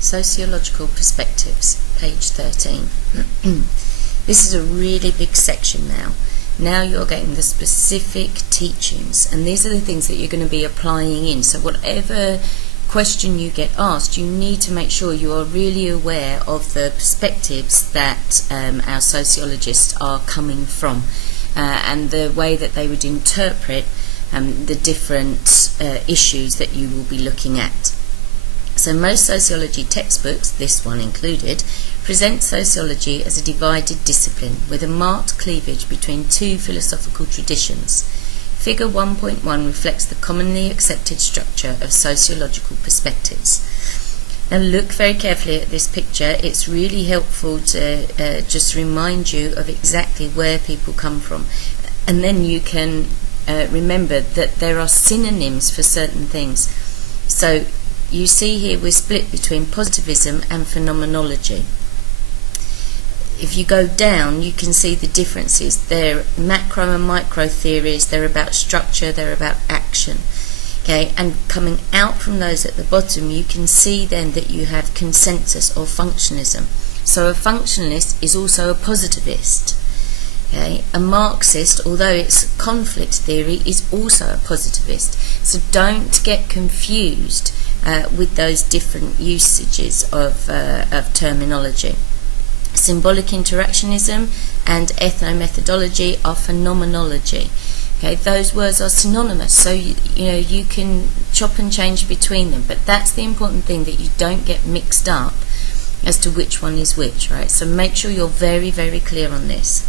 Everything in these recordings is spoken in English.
Sociological Perspectives, page 13. This is a really big section now. Now you're getting the specific teachings, and these are the things that you're going to be applying in. So whatever question you get asked, you need to make sure you are really aware of the perspectives that our sociologists are coming from, and the way that they would interpret the different issues that you will be looking at. So most sociology textbooks, this one included, present sociology as a divided discipline with a marked cleavage between two philosophical traditions. Figure 1.1 reflects the commonly accepted structure of sociological perspectives. Now look very carefully at this picture. It's really helpful to just remind you of exactly where people come from, and then you can remember that there are synonyms for certain things. So you see here we're split between positivism and phenomenology. If you go down, you can see the differences. They're macro and micro theories. They're about structure. They're about action. Okay, and coming out from those at the bottom, you can see then that you have consensus or functionalism. So a functionalist is also a positivist. Okay, a Marxist, although it's conflict theory, is also a positivist. So don't get confused with those different usages of terminology. Symbolic interactionism and ethnomethodology are phenomenology. Okay, those words are synonymous, so you can chop and change between them, but that's the important thing, that you don't get mixed up as to which one is which, right? So make sure you're very, very clear on this.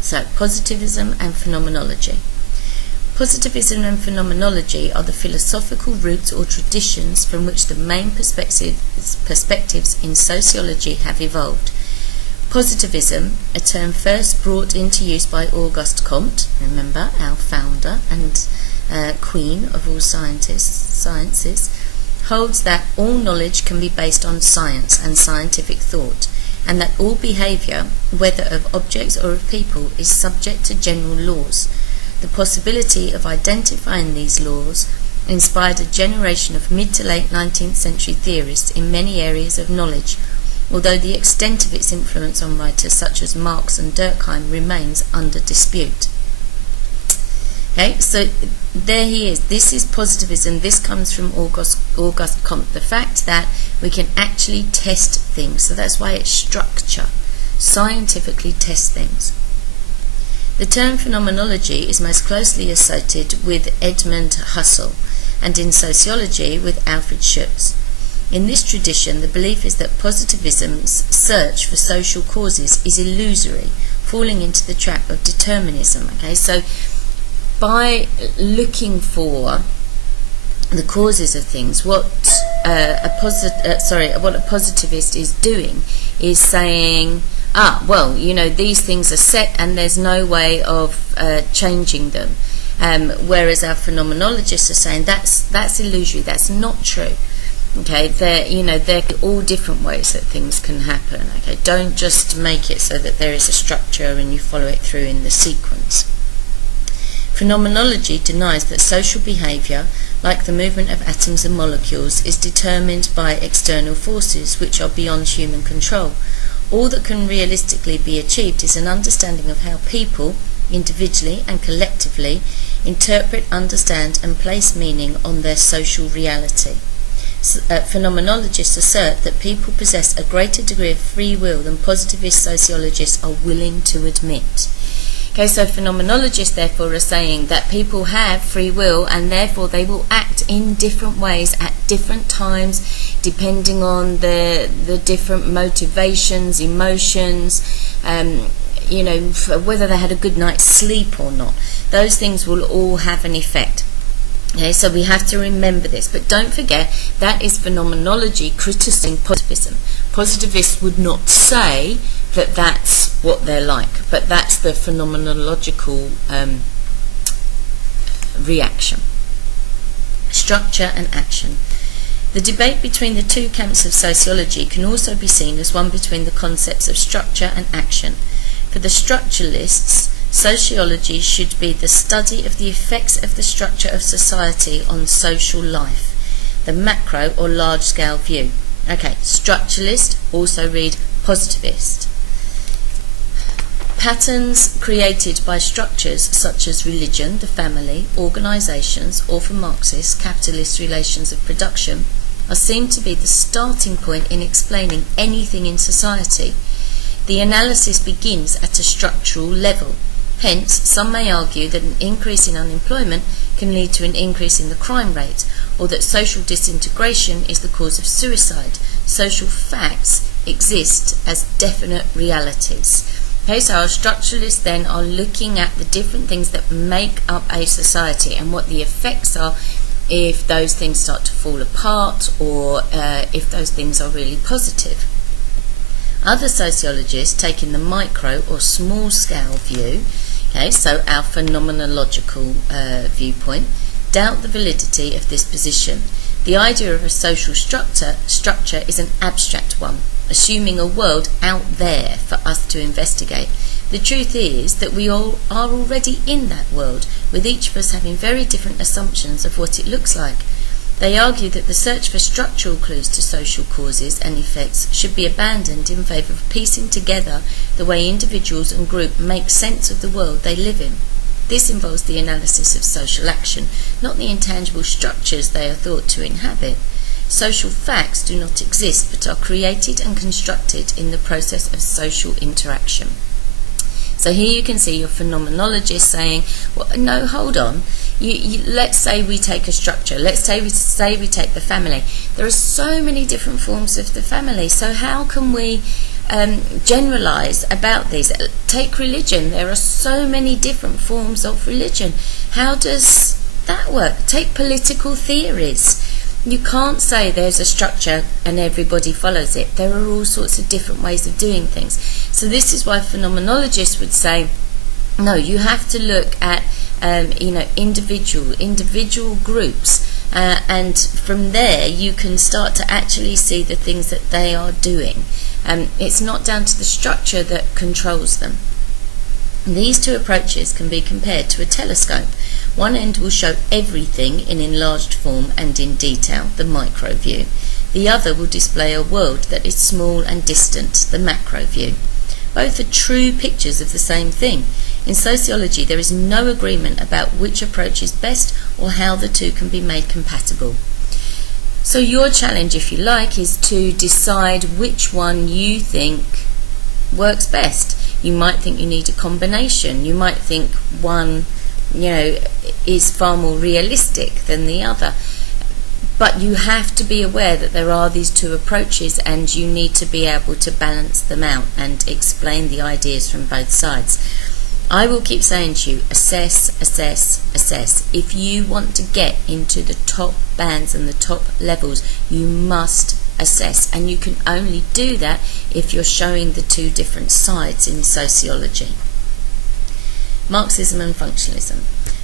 So positivism and phenomenology. Positivism and phenomenology are the philosophical roots or traditions from which the main perspectives in sociology have evolved. Positivism, a term first brought into use by Auguste Comte, remember, our founder and queen of all sciences, holds that all knowledge can be based on science and scientific thought, and that all behaviour, whether of objects or of people, is subject to general laws. The possibility of identifying these laws inspired a generation of mid to late 19th century theorists in many areas of knowledge, although the extent of its influence on writers such as Marx and Durkheim remains under dispute. Okay, so there he is. This is positivism. This comes from Auguste Comte. The fact that we can actually test things. So that's why it's structure. Scientifically test things. The term phenomenology is most closely associated with Edmund Husserl, and in sociology with Alfred Schutz. In this tradition, the belief is that positivism's search for social causes is illusory, falling into the trap of determinism. Okay, so by looking for the causes of things, what a positivist is doing is saying, well, these things are set and there's no way of changing them. Whereas our phenomenologists are saying that's illusory, that's not true. Okay, there are all different ways that things can happen. Okay, don't just make it so that there is a structure and you follow it through in the sequence. Phenomenology denies that social behaviour, like the movement of atoms and molecules, is determined by external forces which are beyond human control. All that can realistically be achieved is an understanding of how people, individually and collectively, interpret, understand and place meaning on their social reality. Phenomenologists assert that people possess a greater degree of free will than positivist sociologists are willing to admit. Okay, so phenomenologists therefore are saying that people have free will and therefore they will act in different ways at different times depending on the different motivations, emotions, whether they had a good night's sleep or not. Those things will all have an effect. Okay, so we have to remember this, but don't forget that is phenomenology criticising positivism. Positivists would not say that that's what they're like, but that's the phenomenological reaction. Structure and action. The debate between the two camps of sociology can also be seen as one between the concepts of structure and action. For the structuralists, sociology should be the study of the effects of the structure of society on social life, the macro or large-scale view. Okay, structuralist, also read positivist. Patterns created by structures such as religion, the family, organisations, or for Marxists, capitalist relations of production, are seen to be the starting point in explaining anything in society. The analysis begins at a structural level. Hence, some may argue that an increase in unemployment can lead to an increase in the crime rate, or that social disintegration is the cause of suicide. Social facts exist as definite realities. Okay, so our structuralists then are looking at the different things that make up a society and what the effects are if those things start to fall apart, or if those things are really positive. Other sociologists take in the micro or small scale view, okay, so our phenomenological viewpoint, doubt the validity of this position. The idea of a social structure is an abstract one, assuming a world out there for us to investigate. The truth is that we all are already in that world, with each of us having very different assumptions of what it looks like. They argue that the search for structural clues to social causes and effects should be abandoned in favour of piecing together the way individuals and groups make sense of the world they live in. This involves the analysis of social action, not the intangible structures they are thought to inhabit. Social facts do not exist, but are created and constructed in the process of social interaction. So here you can see your phenomenologist saying, well, no, hold on. Let's say we take a structure. Let's say we take the family. There are so many different forms of the family. So how can we generalize about these? Take religion. There are so many different forms of religion. How does that work? Take political theories. You can't say there's a structure and everybody follows it. There are all sorts of different ways of doing things. So this is why phenomenologists would say, no, you have to look at individual groups, and from there you can start to actually see the things that they are doing. It's not down to the structure that controls them. These two approaches can be compared to a telescope. One end will show everything in enlarged form and in detail, the micro view. The other will display a world that is small and distant, the macro view. Both are true pictures of the same thing. In sociology, there is no agreement about which approach is best or how the two can be made compatible. So your challenge, if you like, is to decide which one you think works best. You might think you need a combination. You might think one, is far more realistic than the other. But you have to be aware that there are these two approaches, and you need to be able to balance them out and explain the ideas from both sides. I will keep saying to you, assess, assess, assess. If you want to get into the top bands and the top levels, you must assess, and you can only do that if you're showing the two different sides in sociology. Marxism and functionalism.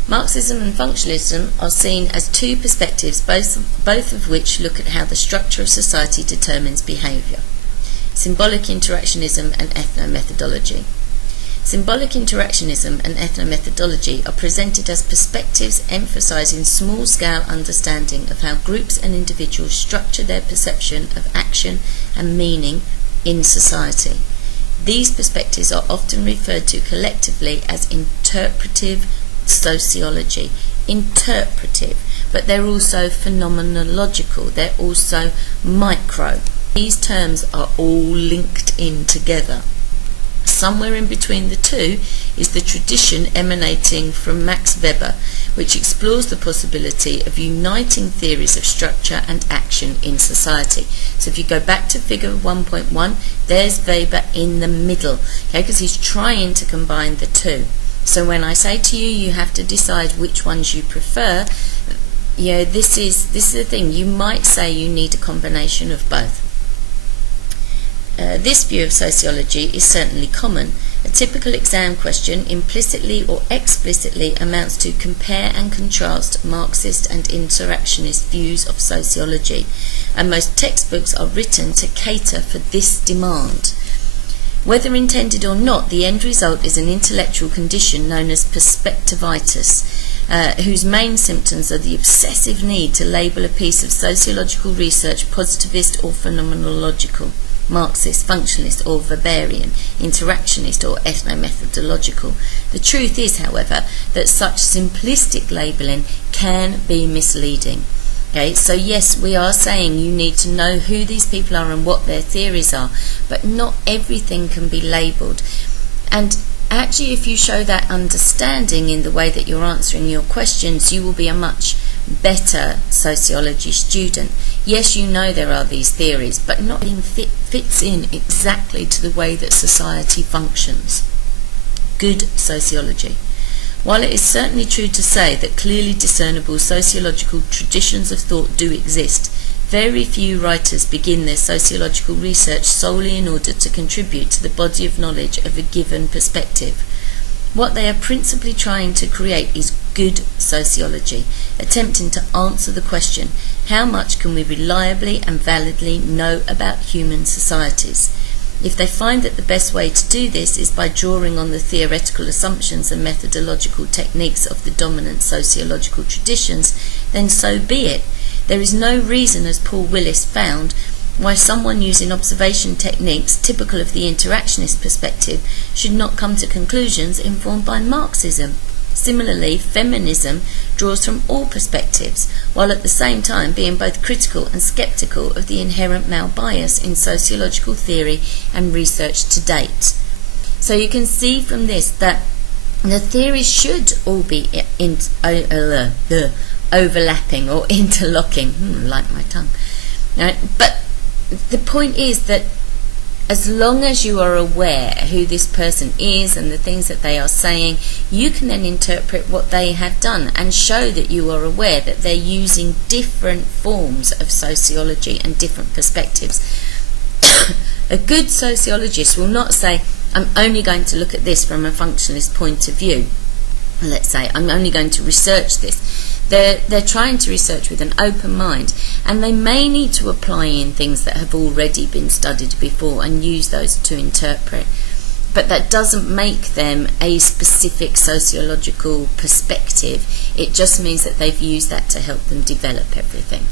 Marxism and functionalism are seen as two perspectives, both of which look at how the structure of society determines behaviour. Symbolic interactionism and ethnomethodology. Symbolic interactionism and ethnomethodology are presented as perspectives emphasising small-scale understanding of how groups and individuals structure their perception of action and meaning in society. These perspectives are often referred to collectively as interpretive sociology. Interpretive, but they're also phenomenological, they're also micro. These terms are all linked in together. Somewhere in between the two is the tradition emanating from Max Weber, which explores the possibility of uniting theories of structure and action in society. So if you go back to figure 1.1, there's Weber in the middle, okay, because he's trying to combine the two. So when I say to you, you have to decide which ones you prefer, this is the thing. You might say you need a combination of both. This view of sociology is certainly common. A typical exam question, implicitly or explicitly, amounts to compare and contrast Marxist and interactionist views of sociology, and most textbooks are written to cater for this demand. Whether intended or not, the end result is an intellectual condition known as perspectivitis, whose main symptoms are the obsessive need to label a piece of sociological research positivist or phenomenological, Marxist, functionalist or Weberian, interactionist or ethno-methodological. The truth is, however, that such simplistic labelling can be misleading. Okay, so yes, we are saying you need to know who these people are and what their theories are, but not everything can be labelled. And actually, if you show that understanding in the way that you're answering your questions, you will be a much better sociology student. Yes, you know there are these theories, but not everything fits in exactly to the way that society functions. Good sociology. While it is certainly true to say that clearly discernible sociological traditions of thought do exist, very few writers begin their sociological research solely in order to contribute to the body of knowledge of a given perspective. What they are principally trying to create is good sociology, attempting to answer the question, how much can we reliably and validly know about human societies? If they find that the best way to do this is by drawing on the theoretical assumptions and methodological techniques of the dominant sociological traditions, then so be it. There is no reason, as Paul Willis found, why someone using observation techniques typical of the interactionist perspective should not come to conclusions informed by Marxism. Similarly, feminism draws from all perspectives, while at the same time being both critical and sceptical of the inherent male bias in sociological theory and research to date. So you can see from this that the theories should all be overlapping or interlocking. Like my tongue. But the point is that as long as you are aware who this person is and the things that they are saying, you can then interpret what they have done and show that you are aware that they're using different forms of sociology and different perspectives. A good sociologist will not say, I'm only going to look at this from a functionalist point of view. Let's say, I'm only going to research this. They're trying to research with an open mind, and they may need to apply in things that have already been studied before and use those to interpret. But that doesn't make them a specific sociological perspective. It just means that they've used that to help them develop everything.